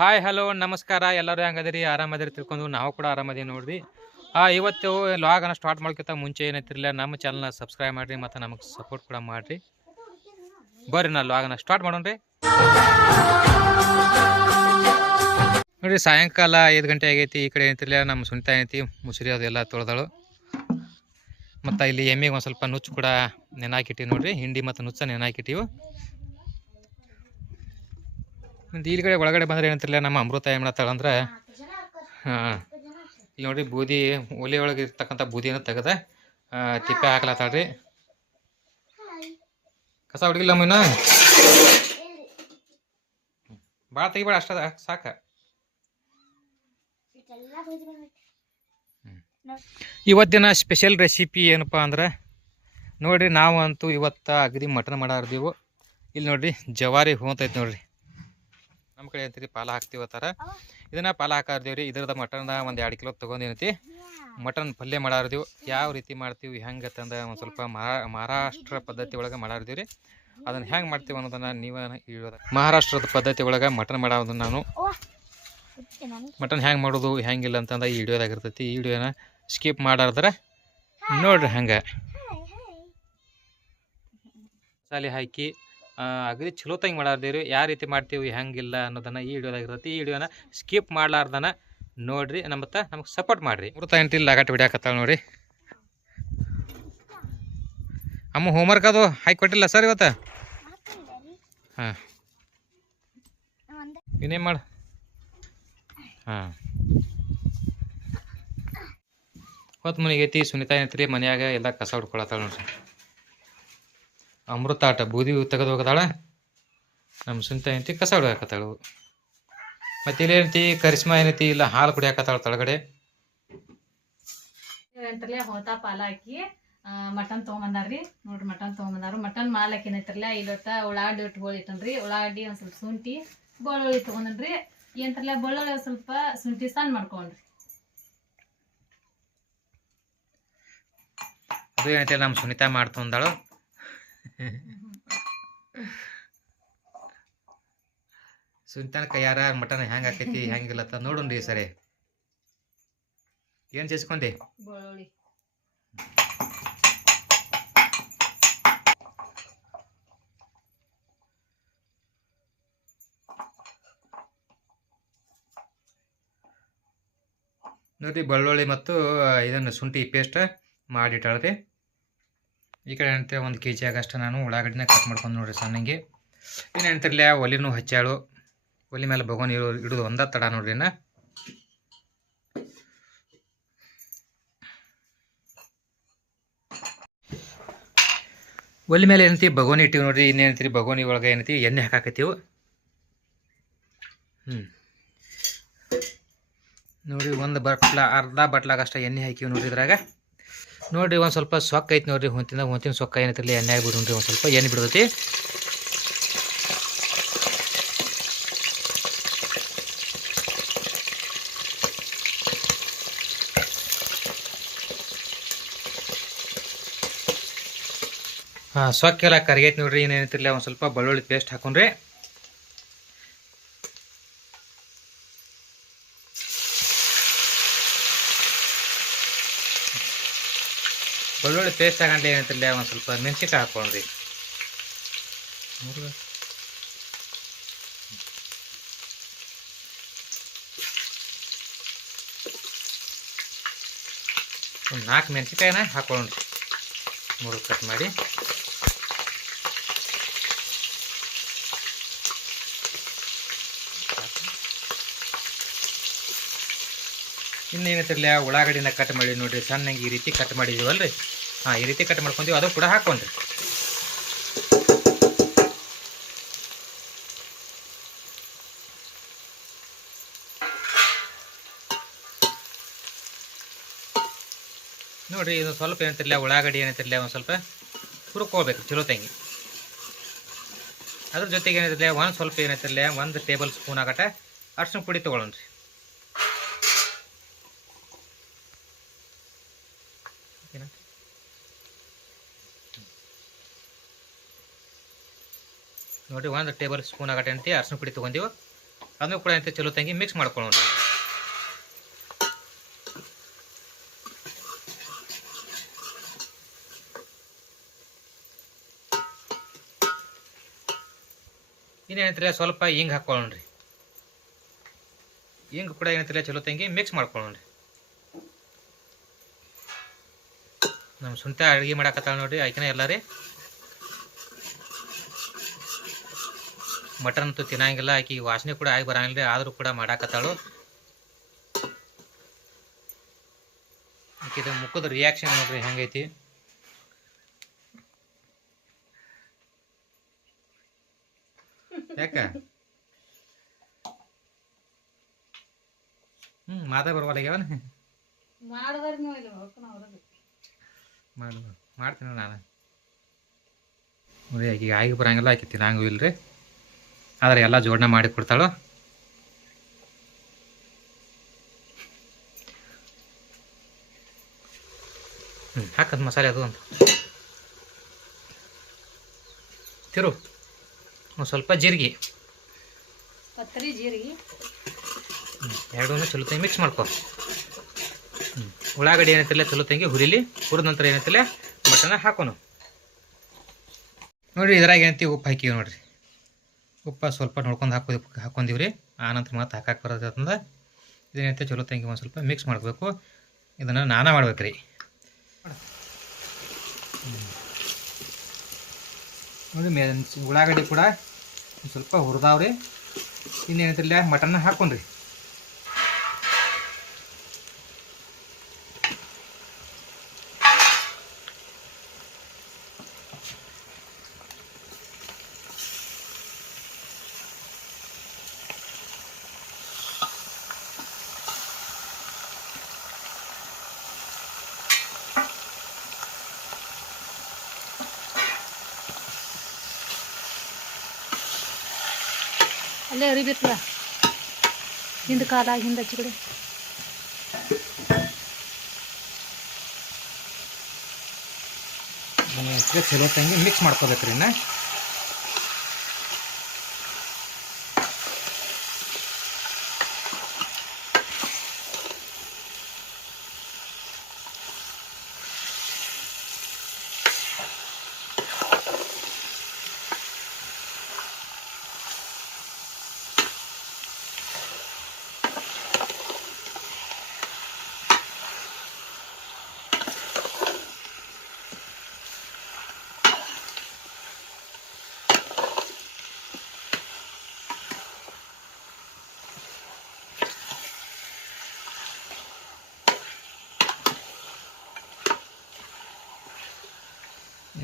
Hi hello ನಮಸ್ಕಾರ. ಎಲ್ಲರೂ ಹೆಂಗದಿರಿ? ಆರಾಮದಿರಿ ತಿಳ್ಕೊಂಡು ನಾವು ಕೂಡ ಆರಾಮದಿ ನೋಡ್ರಿ. ಇವತ್ತು ಲಾಗನ ಸ್ಟಾರ್ಟ್ ಮಾಡ್ಕೊತ ಮುಂಚೆ ಏನೈತಿರಲಿಲ್ಲ ನಮ್ಮ ಚಾನಲ್ನ ಸಬ್ಸ್ಕ್ರೈಬ್ ಮಾಡಿರಿ ಮತ್ತು ನಮಗೆ ಸಪೋರ್ಟ್ ಕೂಡ ಮಾಡಿರಿ. ಬರ್ರಿ ನಾ ಲಾಗನ ಸ್ಟಾರ್ಟ್ ಮಾಡೋಣ್ರಿ ನೋಡಿರಿ, ಸಾಯಂಕಾಲ ಐದು ಗಂಟೆ ಆಗೈತಿ, ಈ ಕಡೆ ಏನೈತಿರಲಿಲ್ಲ ನಮ್ಮ ಸುನಿತಾ ಏನೈತಿ, ಮುಸುರಿ ಅದೆಲ್ಲ ತೊಳೆದಳು. ಮತ್ತು ಇಲ್ಲಿ ಎಮ್ಮಿಗೆ ಒಂದು ಸ್ವಲ್ಪ ನುಚ್ಚು ಕೂಡ ನೆನಾಕಿಟ್ಟಿವಿ ನೋಡಿರಿ, ಹಿಂಡಿ ಮತ್ತು ನುಚ್ಚ ನೆನಾಕಿಟ್ಟಿವು. ಮತ್ತು ಇಲ್ಲಿ ಕಡೆ ಒಳಗಡೆ ಬಂದ್ರೆ ಏನಂತಿರಲಿಲ್ಲ ನಮ್ಮ ಅಮೃತ ಏನು ಮಾಡತ್ತಾಳಂದ್ರೆ ಹಾಂ ಇಲ್ಲಿ ನೋಡ್ರಿ ಬೂದಿ ಒಲೆ ಒಳಗೆ ಇರ್ತಕ್ಕಂಥ ಬೂದಿಯನ್ನು ತೆಗೆದ ತಿಪ್ಪೆ ಹಾಕ್ಲತ್ತಾಳ್ರಿ. ಕಸ ಹುಡುಗಿಲ್ಲ ಮೀನ? ಭಾಳ ತೆಗಿಬೇಡ ಅಷ್ಟದ ಸಾಕ. ಇವತ್ತಿನ ಸ್ಪೆಷಲ್ ರೆಸಿಪಿ ಏನಪ್ಪ ಅಂದ್ರೆ ನೋಡ್ರಿ ನಾವು ಅಂತೂ ಇವತ್ತು ಅಗದಿ ಮಟನ್ ಮಾಡಾರ್ದೀವು. ಇಲ್ಲಿ ನೋಡ್ರಿ ಜವಾರಿ ಹೂವಂತೈತೆ ನೋಡ್ರಿ. ನಮ್ಮ ಕಡೆ ಏನಂತೀರಿ ಪಾಲ ಹಾಕ್ತೀವಿ ಥರ ಇದನ್ನ ಪಾಲ ಹಾಕಾರ್ದೇವ್ ರೀ ಇದ್ರದ ಮಟನ್ ಒಂದು ಎರಡು ಕಿಲೋ ತೊಗೊಂಡೇನೈತಿ ಮಟನ್ ಪಲ್ಯ ಮಾಡಾರ್ದೀವಿ. ಯಾವ ರೀತಿ ಮಾಡ್ತೀವಿ ಹೆಂಗೆ ತಂದ ಒಂದು ಸ್ವಲ್ಪ ಮಹಾ ಮಹಾರಾಷ್ಟ್ರ ಪದ್ಧತಿ ಒಳಗೆ ಮಾಡಾರ್ದೀವಿ ರೀ ಅದನ್ನು ಹೆಂಗೆ ಮಾಡ್ತೀವಿ ಅನ್ನೋದನ್ನು ನೀವು ಹೇಳೋದ. ಮಹಾರಾಷ್ಟ್ರದ ಪದ್ಧತಿ ಒಳಗೆ ಮಟನ್ ಮಾಡೋದು ನಾನು. ಮಟನ್ ಹೆಂಗೆ ಮಾಡೋದು ಹೆಂಗಿಲ್ಲ ಅಂತಂದ ಈ ವಿಡಿಯೋದಾಗಿರ್ತೈತಿ ಈ ವಿಡಿಯೋನ ಸ್ಕಿಪ್ ಮಾಡಾರ್ದ್ರೆ ನೋಡ್ರಿ ಹಂಗೆ. ಸಾಲಿ ಹಾಕಿ. ಅಗದಿ ಚಲೋ ತಂಗಿ ಮಾಡಾರ್ದೇವ್ರಿ. ಯಾವ ರೀತಿ ಮಾಡ್ತೀವಿ, ಹೆಂಗಿಲ್ಲ ಅನ್ನೋದನ್ನ ಈ ವಿಡಿಯೋದಾಗಿರ್ತೈತಿ ಈ ವಿಡಿಯೋನ ಸ್ಕಿಪ್ ಮಾಡ್ಲಾರ್ದನ ನೋಡ್ರಿ ನಮ್ಮ ನಮಗೆ ಸಪೋರ್ಟ್ ಮಾಡ್ರಿ. ಮೃತ ಎಂಟಿಲ್ಲ ಲಾಗಟ್ ಬಿಡ್ಯಾಕತ್ತಾಳ ನೋಡ್ರಿ. ಅಮ್ಮ ಹೋಮ್ವರ್ಕ್ ಅದು ಹಾಕಿ ಕೊಟ್ಟಿಲ್ಲ ಸರ್ ಇವತ್ತು? ಹಾಂ. ಇನ್ನೇನು ಮಾಡು? ಹಾಂ. ಹೊತ್ತು ಮನೆಗೆ ಐತಿ ಸುನಿತಾ ಏನೈತ್ರಿ, ಮನ್ಯಾಗ ಎಲ್ಲ ಕಸ ಹೊಡ್ಕೊಳತ್ತಾಳ ನೋಡ್ರಿ. ಅಮೃತ ಆಟ ಬೂದಿ ತೆಗೆದು ಹೋಗದಾಳ? ನಮ್ಮ ಸುಂತ ಏನಂತಿ ಕಸ ಹೊಡೆಯಾಕತ್ತಾಳು. ಮತ್ತೆ ಇಲ್ಲಿ ಏನೈತಿ? ಕರಿಷ್ಮಾ ಏನೈತಿ? ಇಲ್ಲ ಹಾಲು ಕುಡಿಯಾಕತ್ತಾಳು ತಳಗಡೆ. ಹೋತಾ ಪಾಲ ಹಾಕಿ ಮಟನ್ ತೊಗೊಂಬಂದಾರ್ರಿ. ನೋಡ್ರಿ ಮಟನ್ ತೊಗೊಂಬಂದಾರು. ಮಟನ್ ಮಾಲಕ್ ಏನೈತ್ರಲ್ಲ ಇಲ್ಲೊತ್ತ ಉಳ್ಳಾಗಡ್ಡಿ ಇಟ್ಕೊಳ್ಳಿ ಇಟ್ಟನ್ರಿ. ಉಳ್ಳಾಗಡ್ಡಿ ಒಂದ್ ಸ್ವಲ್ಪ ಶುಂಠಿ ಬೆಳ್ಳುಳ್ಳಿ ತೊಗೊಂಡ್ರಿ ಏನಂತಾರಲ್ಲ ಬೆಳ್ಳುಳ್ಳಿ ಒಂದ್ ಸ್ವಲ್ಪ ಶುಂಠಿ ಸಣ್ಣ ಮಾಡ್ಕೊಂಡ್ರಿ. ಅದು ಏನೈತಿ? ನಮ್ಮ ಸುನಿತಾ ಮಾಡ್ತಂದಾಳು. ಸುನಿತಾನ ಕೈಯಾರ ಮಟನ್ ಹೆಂಗೆ ಆಕೈತಿ ಹೆಂಗಿಲ್ಲ ಅಂತ ನೋಡೋಣ್ರಿ ಈ ಸರಿ. ಏನು చేసుಕೊಂಡಿ ನೋಡಿ ಬೆಳ್ಳುಳ್ಳಿ ಮತ್ತು ಇದನ್ನು ಶುಂಠಿ ಪೇಸ್ಟ್ ಮಾಡಿಟ್ಟಾಳ್ರಿ. ಈ ಕಡೆ ಏನಂತೆ, ಒಂದು ಕೆ ಜಿ ಆಗಷ್ಟು ನಾನು ಉಳ್ಳಾಗಡ್ಡಿನ ಕಟ್ ಮಾಡ್ಕೊಂಡು ನೋಡ್ರಿ ಸಣ್ಣಂಗೆ ಇನ್ನು ಏನಂತಿರ್ಲಿ ಒಲಿನೂ ಹಚ್ಚಾಳು ಒಲಿ ಮೇಲೆ ಬಗೋನ್ ಇರೋ ಇಡೋದು ಒಂದ ತಡ ನೋಡ್ರಿ ನಾ ಒಲಿ ಮೇಲೆ ಏನಂತೀವಿ ಬಗೋನಿ ಇಟ್ಟಿವಿ ನೋಡ್ರಿ ಇನ್ನೇನಂತೀರಿ ಬಗೋನಿ ಒಳಗೆ ಏನಂತೀವಿ ಎಣ್ಣೆ ಹಾಕಾಕತ್ತೀವಿ. ಹ್ಞೂ ನೋಡಿ, ಒಂದು ಬಟ್ಲ, ಅರ್ಧ ಬಟ್ಲಾಗಷ್ಟ ಎಣ್ಣೆ ಹಾಕಿವಿ ನೋಡಿದ್ರಾಗ ನೋಡ್ರಿ, ಒಂದು ಸ್ವಲ್ಪ ಸೊಕ್ಕ ಐತಿ ನೋಡ್ರಿ ಹೊಂತಿನ ಹೊಂತಿನ ಸೊಕ್ಕ ಏನೈತಿರಲಿ ಎಣ್ಣೆ ಬಿಡೋಣ್ರಿ ಒಂದು ಸ್ವಲ್ಪ ಎಣ್ಣೆ ಬಿಡುತ್ತೆ. ಹಾಂ, ಸೊಕ್ಕೆಲ್ಲ ಕರಿಗೈತಿ ನೋಡ್ರಿ ಏನೇನೈತಿರಲಿ ಒಂದು ಸ್ವಲ್ಪ ಬೆಳ್ಳುಳ್ಳಿ ಪೇಸ್ಟ್ ಹಾಕೊಂಡ್ರಿ. ಬೆಳ್ಳುಳ್ಳಿ ಪೇಸ್ಟ್ ಹಾಕೊಂಡ್ರೆ ಏನಂತಿಲ್ಲ ಒಂದು ಸ್ವಲ್ಪ ಮೆಣಸಿನ್ಕಾಯಿ ಹಾಕ್ಕೊಂಡ್ರಿ ಒಂದು ನಾಲ್ಕು ಮೆಣಸಿನ್ಕಾಯಿನ ಹಾಕ್ಕೊಂಡ್ರಿ ಮೂರು ಕಟ್ ಮಾಡಿ. ಇನ್ನೇನೈತಿರ್ಲಿ ಉಳ್ಳಾಗಡ್ಡಿನ ಕಟ್ ಮಾಡಿ ನೋಡಿರಿ, ಸಣ್ಣಗೆ ಈ ರೀತಿ ಕಟ್ ಮಾಡಿದೀವಲ್ರಿ ಹಾಂ, ಈ ರೀತಿ ಕಟ್ ಮಾಡ್ಕೊಂತೀವಿ. ಅದು ಕೂಡ ಹಾಕೊಂಡ್ರಿ. ನೋಡಿರಿ, ಇದು ಸ್ವಲ್ಪ ಏನಂತಿರಲಿಲ್ಲ ಉಳ್ಳಾಗಡ್ಡಿ ಏನಂತಿರಲಿಲ್ಲ ಒಂದು ಸ್ವಲ್ಪ ಹುರ್ಕೋಬೇಕು, ಚಲೋ ತಂಗಿ. ಅದ್ರ ಜೊತೆಗೆ ಏನಿರಲಿ ಒಂದು ಸ್ವಲ್ಪ ಏನೈತಿರಲಿ, ಒಂದು ಟೇಬಲ್ ಸ್ಪೂನ್ ಆಗಟ ಅರ್ಶಿನ ಪುಡಿ ತೊಗೊಳನ್ರಿ ನೋಡಿರಿ ಒಂದು ಟೇಬಲ್ ಸ್ಪೂನ್ ಆಗಟ್ಟೆ ಅಂತ ಅರ್ಶಿನ ಪುಡಿ ತೊಗೊಂಡಿವು. ಅದನ್ನು ಕೂಡ ಅಂತ ಚಲೋ ತಂಗಿ ಮಿಕ್ಸ್ ಮಾಡ್ಕೊಳ್ಳೋಣ ಇನ್ನೇನಂತಿಲ್ಲ ಸ್ವಲ್ಪ ಹಿಂಗೆ ಹಾಕ್ಕೊಳ್ಳೋಣ್ರಿ ಹಿಂಗೆ ಕೂಡ ಏನಂತಿಲ್ಲ, ಚಲೋ ತಂಗಿ ಮಿಕ್ಸ್ ಮಾಡ್ಕೊಳ್ಳೋಣ್ರಿ ನಮ್ಮ ಸುಂಟ ಅಡುಗೆ ಮಾಡಾಕತ್ತಾಳ ನೋಡ್ರಿ, ಆಯ್ಕೆನ ಎಲ್ಲ ಮಟನ್ ಅಂತೂ ತಿನ್ನಂಗಿಲ್ಲ ಆಕಿ ವಾಸನೆ ಕೂಡ ಆಗಿ ಬರಂಗಿಲ್ಲ ಆದರೂ ಕೂಡ ಮಾಡಾಕತ್ತಾಳು. ಆಕಿದು ಮುಖದ ರಿಯಾಕ್ಷನ್ ನೋಡ್ರಿ ಹೆಂಗೈತಿ. ಯಾಕ? ಹ್ಮ್ ಮಾತಾ ಬರವಲ್ಲ ಯಾವನ ಮಾಡಿದ್ರೆ ನೀವು ಇಲ್ಲಿ ಹೋಗ್ಕೊಂಡು ಅವ್ರದ್ದು. ಮಾಡು ಮಾಡ್ತೀನಿ ನಾನು. ನೋಡಿ ಆಕಿಗೆ ಆಗಿ ಬರಂಗಿಲ್ಲ ಆಕಿ ತಿನ್ನಂಗೂ ಇಲ್ರಿ. ಆದ್ರೆ ಎಲ್ಲ ಜೋಡಣೆ ಮಾಡಿ ಕೊಡ್ತಾಳು? ಹ್ಞೂ ಹಾಕದ್ ಮಸಾಲೆ ಅದು ಅಂತ. ತಿರು ಒಂದು ಸ್ವಲ್ಪ ಜೀರಿಗೆ. ಪತ್ರಿ ಜೀರಿಗೆ. ಎರಡೂ ಚಲೋ ತಂಗಿ ಮಿಕ್ಸ್ ಮಾಡ್ಕೊ. ಹ್ಞೂ ಉಳ್ಳಾಗಡ್ಡಿ ಏನೈತಿಲ್ಲ ಚಲೋ ತಂಗಿ ಹುರಿಲಿ ಹುರಿದ ನಂತರ ಏನೈತಿಲ್ಲ ಮಟನ ಹಾಕೋನು. ನೋಡಿರಿ ಇದ್ರಾಗ ಏನೈತಿ ಉಪ್ಪು ಹಾಕಿವಿ ನೋಡ್ರಿ. ಉಪ್ಪ ಸ್ವಲ್ಪ ನೋಡ್ಕೊಂಡು ಹಾಕೋ ಹಾಕೊಂಡಿವ್ರಿ ರೀ ಆನಂತರ ಮತ್ತೆ ಹಾಕಕ್ಕೆ ಬರೋದಂದ್ರೆ ಇದೇನೈತೆ ಚಲೋ ತಂಗಿ ಒಂದು ಸ್ವಲ್ಪ ಮಿಕ್ಸ್ ಮಾಡಬೇಕು. ಇದನ್ನು ನಾನಾ ಮಾಡ್ಬೇಕು ರೀ ನೋಡಿ ಮೇ ಉಳ್ಳಾಗಡ್ಡೆ ಕೂಡ ಸ್ವಲ್ಪ ಹುರಿದಾವ್ರಿ. ಇನ್ನೇನೈತಿಲ್ಲ ಮಟನ್ನ ಹಾಕೊಂಡ್ರಿ ಅಲ್ಲೇ ಅರಿಬೇಕಲ್ಲ ಹಿಂದೆ ಕಾಲ ಹಿಂದೆ ಹಚ್ಚಿ ಕಡೆ. ಇದಕ್ಕೆ ಚಲೋ ತಂಗಿ ಮಿಕ್ಸ್ ಮಾಡ್ಕೋಬೇಕ್ರಿ ಇನ್ನ.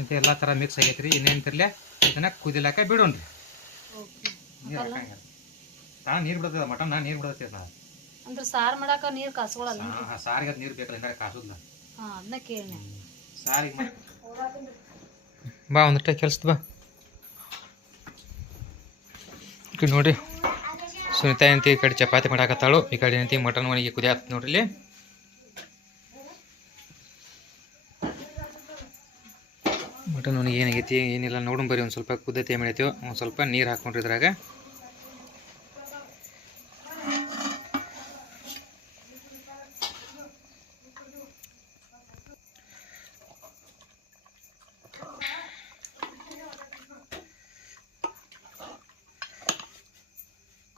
ಇಂಥ ಎಲ್ಲ ಥರ ಮಿಕ್ಸ್ ಆಗೈತ್ರಿ. ಇನ್ನೇಂತಿರ್ಲೆ ಇದನ್ನ ಕುದಿಲಾಕ ಬಿಡೋಣ್ರಿ. ನೀರು ಹಾಕಂಗಿಲ್ಲ. ನೀರು ಬಿಡ್ತದ ಮಟನ್ ನೀರು ಬಿಡತ್ತೆ ನಾ ಅಂದ್ರೆ ಸಾರು ಮಾಡಾಕ ನೀರು ಕಾಸ್ಕೊಳಲ್ಲ ಸಾರಿಗೆ ಅದು ನೀರು ಬೇಕಲ್ಲ ಹಿಂಗಾರೆ ಕಾಸೋದಿಲ್ಲ. ಹಾಂ ಅದನ್ನ ಕೇಳಿ ಸಾರಿಗೆ ಬಾ ಒಂದಿಷ್ಟ ಕೆಲಸ ಬಾ. ನೋಡ್ರಿ ಸುನಿತಾ ಅಂತಿ ಈ ಕಡೆ ಚಪಾತಿ ಮಾಡಾಕತ್ತಾಳು. ಈ ಕಡೆ ಅಂತಿ ಮಟನ್ ಒಣಗಿ ಕುದಿಯಾತ್ ನೋಡ್ರಿ ಮಟನ್ ಒಣಗಿ ಏನಾಗೈತಿ? ಏನಿಲ್ಲ, ನೋಡೋಣ ಬರ್ರಿ, ಒಂದು ಸ್ವಲ್ಪ ಕುದ್ದೈತಿ ಮಾಡೈತಿ ಒಂದು ಸ್ವಲ್ಪ ನೀರು ಹಾಕ್ಕೊಂಡ್ರಿ ಇದ್ರಾಗ.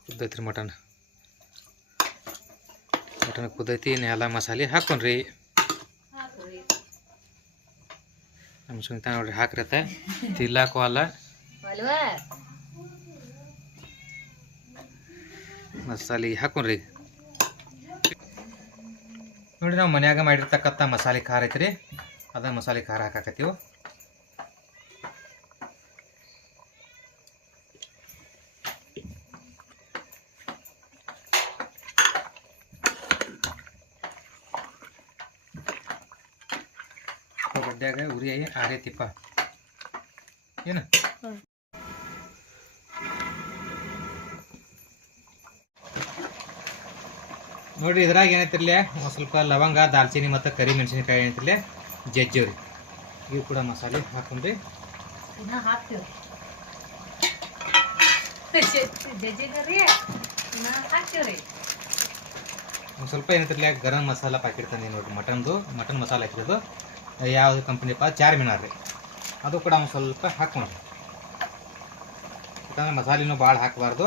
ಕುದ್ದೈತ್ರಿ ಮಟನ್. ಮಟನ್ ಕುದ್ದೈತಿ ಎಲ್ಲ ಮಸಾಲೆ ಹಾಕೊಂಡ್ರಿ. ಸುನಿತಾ ನೋಡ್ರಿ, ಹಾಕಿರತ್ತೆ. ತಿಲ್ಲಾಕೋ ಅಲ್ಲ. ಮಸಾಲೆ ಹಾಕೊಂಡ್ರಿ ನೋಡಿ ನಾವು ಮನ್ಯಾಗ ಮಾಡಿರ್ತಕ್ಕಂಥ ಮಸಾಲೆ ಖಾರ ಐತ್ರಿ. ಅದನ್ನ ಮಸಾಲೆ ಖಾರ ಹಾಕಾಕತ್ತೀವಿ. ಗಡ್ಡ್ಯಾಗ ಉರಿ ಆರೈತಿಪ್ಪ ಏನು. ನೋಡ್ರಿ ಇದ್ರಾಗ ಏನೈತಿರ್ಲಿ ಒಂದು ಸ್ವಲ್ಪ ಲವಂಗ ದಾಲ್ಚಿನ್ನಿ ಮತ್ತು ಕರಿ ಮೆಣಸಿನಕಾಯಿ ಏನೈತಿರ್ಲಿ ಜಜ್ಜಿವ್ರಿ ಇವು ಕೂಡ ಮಸಾಲೆ ಹಾಕೊಂಡ್ರಿ. ಒಂದು ಸ್ವಲ್ಪ ಏನೈತಿರ್ಲಿ ಗರಂ ಮಸಾಲ ತಂದಿ ನೋಡ್ರಿ ಮಟನ್ದು ಮಟನ್ ಮಸಾಲಾ ಹಾಕಿರೋದು. ಯಾವ್ದು ಚಾರ್ ಮಿನಾರ್ ರೀ ಅದು ಕೂಡ ಒಂದು ಸ್ವಲ್ಪ ಹಾಕೋಣ ಯಾಕಂದ್ರೆ ಮಸಾಲೆನೂ ಭಾಳ ಹಾಕಬಾರ್ದು.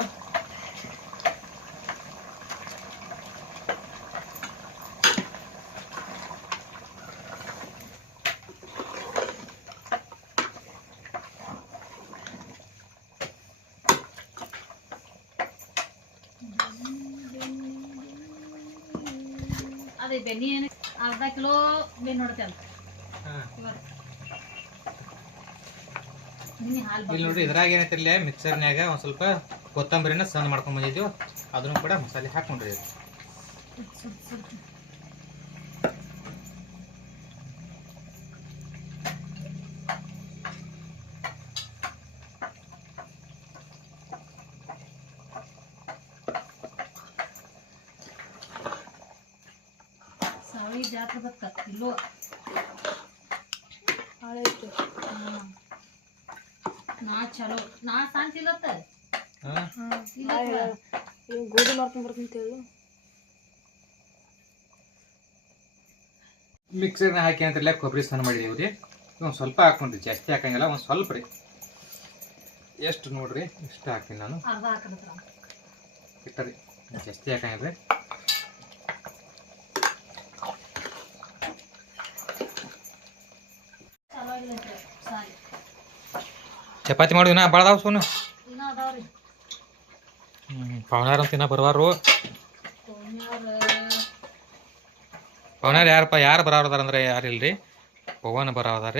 ಅದೇ ಬೆನ್ನಿ ಅರ್ಧ ಕಿಲೋ ಬೆನ್ನು ನೋಡ್ತೇವೆ ಇವತ್ತು ನಿನ್ನೆ ಹಾಲು ಇಲ್ಲಿ ನೋಡ್ರಿ, ಇದ್ರಾಗ ಏನೈತಿರ್ಲಿ ಮಿಕ್ಸರ್ನ್ಯಾಗ ಒಂದು ಸ್ವಲ್ಪ ಕೊತ್ತಂಬರಿನ ಸಣ್ಣ ಮಾಡ್ಕೊಂಡ್ ಬಂದಿದ್ದೀವಿ ಅದನ್ನು ಕೂಡ ಮಸಾಲೆ ಹಾಕೊಂಡ್ರಿ. ಸಾವಿ ಜಾತ್ರೆ ಬತ್ತ ಇಲ್ಲೋ ಹ್ಮ್. ನಾ ಚಲೋ. ನಾ ಸಾಂತಿಲ್ಲತ್ತ ಗೋಧಿ ಮಾಡ್ಕೊಂಡ್ ಬರ್ತೀನಿ ಹೇಳು. ಮಿಕ್ಸರ್ನ ಹಾಕಿ ಅಂತ ಕೊಬ್ಬರಿ ಸ್ನಾನ ಮಾಡಿದೀವಿ ರೀ ಒಂದು ಸ್ವಲ್ಪ ಹಾಕೊಂಡ್ರಿ ಜಾಸ್ತಿ ಹಾಕಂಗಿಲ್ಲ ಒಂದು ಸ್ವಲ್ಪ ರೀ. ಎಷ್ಟು ನೋಡ್ರಿ ಇಷ್ಟು ಹಾಕ್ತೀನಿ ನಾನು. ಇಟ್ಟರಿ ಜಾಸ್ತಿ ಹಾಕಂಗಿಲ್ಲ ರೀ. ಚಪಾತಿ ಮಾಡು ಇನ್ನ ಭಾಳ ಅದಾವ ಸೋನು. ಇನ್ನೂ ಅದಾವ್ರಿ ಪವನಾರ ಅಂತ ಬರವಾರು. ಕೋನ್ಯಾರ ಪವನಾರ ಯಾರಪ್ಪ ಯಾರು ಬರೋದಾರ ಅಂದ್ರೆ ಯಾರು ಇಲ್ರಿ? ಪವನ ಬರೋದಾರ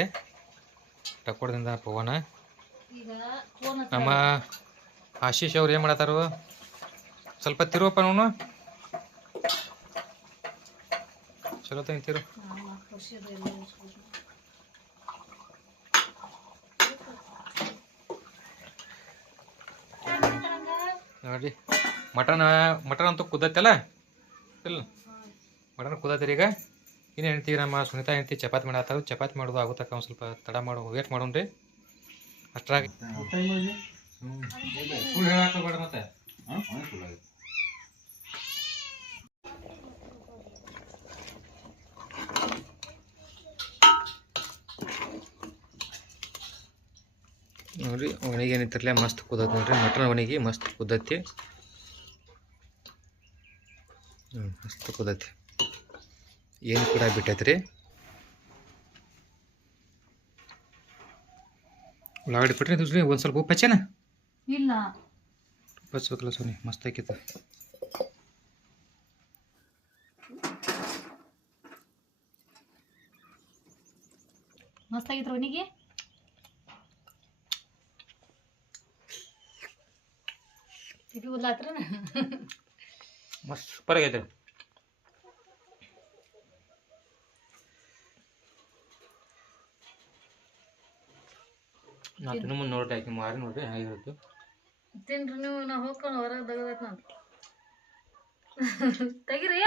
ಟಕೋಡದಿಂದ ಪವನ. ನಮ್ಮ ಆಶೀಶ್ ಅವ್ರು ಏನು ಮಾಡತ್ತಾರು? ಸ್ವಲ್ಪ ತಿರುವಪ್ಪ ನೋನು ಚಲೋ ತಂಗಿತಿರು ಖುಷಿ ನೋಡ್ರಿ ಮಟನ್ ಮಟನ್ ಅಂತೂ ಕುದ್ದತ್ತಲ್ಲ ಇಲ್ಲ. ಮಟನ್ ಕುದ್ದತ್ತೀರಿ ಈಗ. ಇನ್ನು ಹೆಣ್ತೀವಿ ನಮ್ಮ ಸುನಿತಾ ಹೆಣ್ತಿ ಚಪಾತಿ ಮಾಡತ್ತಾರು ಚಪಾತಿ ಮಾಡೋದು ಆಗುತ್ತಕ್ಕ ಒಂದು ಸ್ವಲ್ಪ ತಡ ಮಾಡೋ. ವೇಟ್ ಮಾಡೋಣ್ರಿ. ಅಷ್ಟ್ರಾಗ ಹೇಳಕ್ಕೆ ಬೇಡ ಮತ್ತೆ. ನೋಡ್ರಿ ಒಣಗಿ ಏನಿತ್ತಿರಲ್ಲ ಮಸ್ತ್ ಕುದತ್ ನೋಡ್ರಿ. ಮಟನ್ ಒಣಗಿ ಮಸ್ತ್ ಕುದತ್ತಿ. ಹ್ಞೂ ಮಸ್ತ್ ಕುದತ್ತೆ. ಏನು ಕೂಡ ಬಿಟ್ಟೈತ್ರಿ? ಉಳ್ಳಾಗಡ್ಡಿ ಬಿಟ್ರಿ ತುಸ್ರಿ ಒಂದು ಸ್ವಲ್ಪ ಉಪ್ಪು ಹಚ್ಚೇನ? ಇಲ್ಲ. ಉಪ್ಪು ಹಚ್ಬೇಕಲ್ಲ ಸೋನಿ ಮಸ್ತ್ ಹಾಕಿತ್ತು ಮಸ್ತ್ ಆಗಿತ್ತು ಅವನಿಗೆ ಉದ್ಲಾತ್ರ ಮಸ್ತ್ ಸೂಪರ್ ಆಗೈತೆ. ನಾ ತಿನ್ನು ಮುಂದೆ ನೋಡ್ರಿ ಆಕಿ ಮಾರಿ ನೋಡ್ರಿ ಹೇಗಿರುತ್ತೆ ತಿನ್ರಿ ನೀವು ನಾ ಹೋಗ್ಕೊಂಡು ಹೊರಗೆ ತೆಗದೈತೆ ನಾನು. ತೆಗಿರಿ.